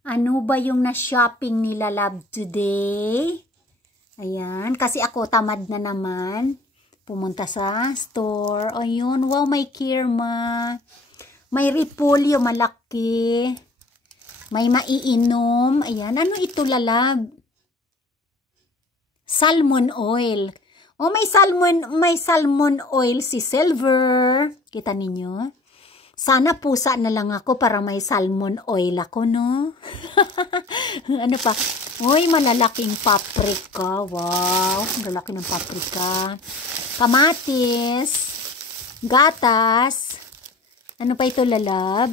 Ano ba yung na-shopping nila, love, today? Ayan, kasi ako tamad na naman. Pumunta sa store. Ayun, wow, may Kirma. May repolyo malaki. May maiinom. Ayan, ano ito, lalab? Salmon oil. Oh, may salmon oil si Silver. Kita ninyo? Sana pusa na lang ako para may salmon oil ako, no? Ano pa? Uy, malalaking paprika. Wow, malaki ng paprika. Kamatis. Gatas. Ano pa ito, lalab?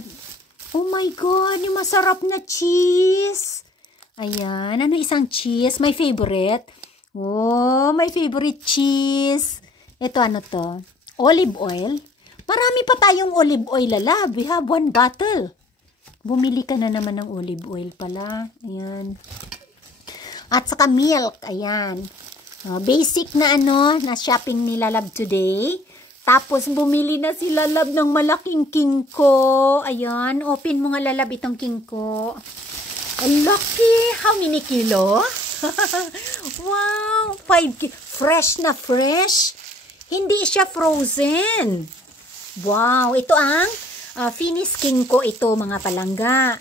Oh my God, yung masarap na cheese. Ayan, ano isang cheese? My favorite. Oh, my favorite cheese. Ito, ano to? Olive oil. Marami pa tayong olive oil, lalab. We have 1 bottle. Bumili ka na naman ng olive oil pala. Ayan. At saka milk. Ayan. Basic na na shopping ni lalab today. Tapos bumili na si lalab ng malaking kingko. Ayan. Open mo nga, lalab, itong kingko. Lucky. How many kilo? Wow. 5 fresh na fresh. Hindi siya frozen. Wow, ito ang Finis Kingko ito, mga palangga.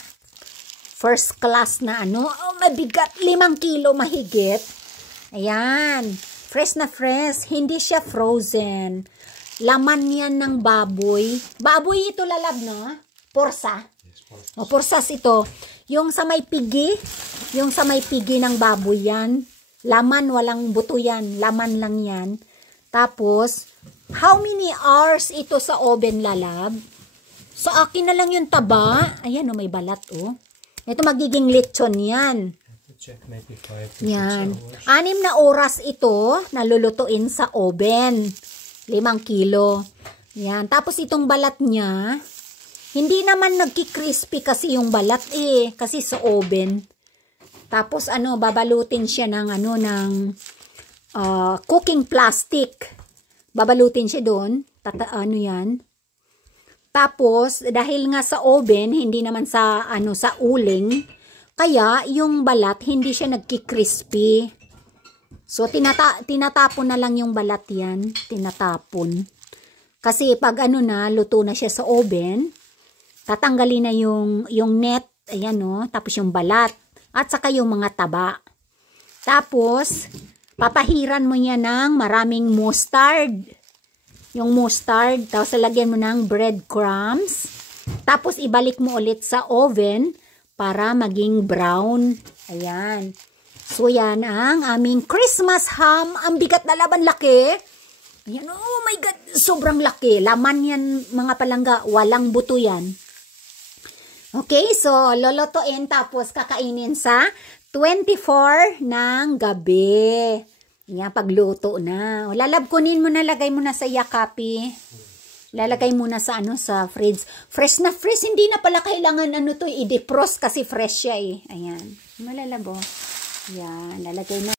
First class na oh, mabigat, 5 kilo mahigit. Ayan, fresh na fresh, hindi siya frozen. Laman yan ng baboy. Baboy ito, lalab, no? Porsa. Yes, porsa. O, porsas ito. Yung sa may pigi ng baboy yan. Laman, walang buto yan. Laman lang yan. Tapos, how many hours ito sa oven, lalab? Sa akin na lang yung taba. Ayan, may balat, oh. Ito magiging lechon yan. Check, maybe 5 to 6 yan. hours. 6 na oras ito nalulutuin sa oven. 5 kilo. Yan. Tapos itong balat niya, hindi naman nagki-crispy kasi yung balat kasi sa oven. Tapos babalutin siya ng cooking plastic. Babalutin siya doon. Yan. Tapos, dahil nga sa oven, hindi naman sa uling, kaya yung balat, hindi siya nagki-crispy. So, tinatapon na lang yung balat yan. Tinatapon. Kasi pag luto na siya sa oven, tatanggalin na yung net, ayan tapos yung balat, at saka yung mga taba. Tapos, papahiran mo niya ng maraming mustard. Yung mustard, tapos lagyan mo ng breadcrumbs. Tapos ibalik mo ulit sa oven para maging brown. Ayan. So yan ang aming Christmas ham. Ang bigat na laban, laki. Ayan, oh my God, sobrang laki. Laman yan, mga palangga, walang buto yan. Okay, so lolotoin tapos kakainin sa 24 ng gabi. Yan, pagluto na. Lalab, kunin mo na, lagay mo na sa yakapi. Lalagay mo na sa sa fridge. Fresh na fresh, hindi na pala kailangan to i-defrost kasi fresh siya Ayan. Malalabo. Yan, lalagay na.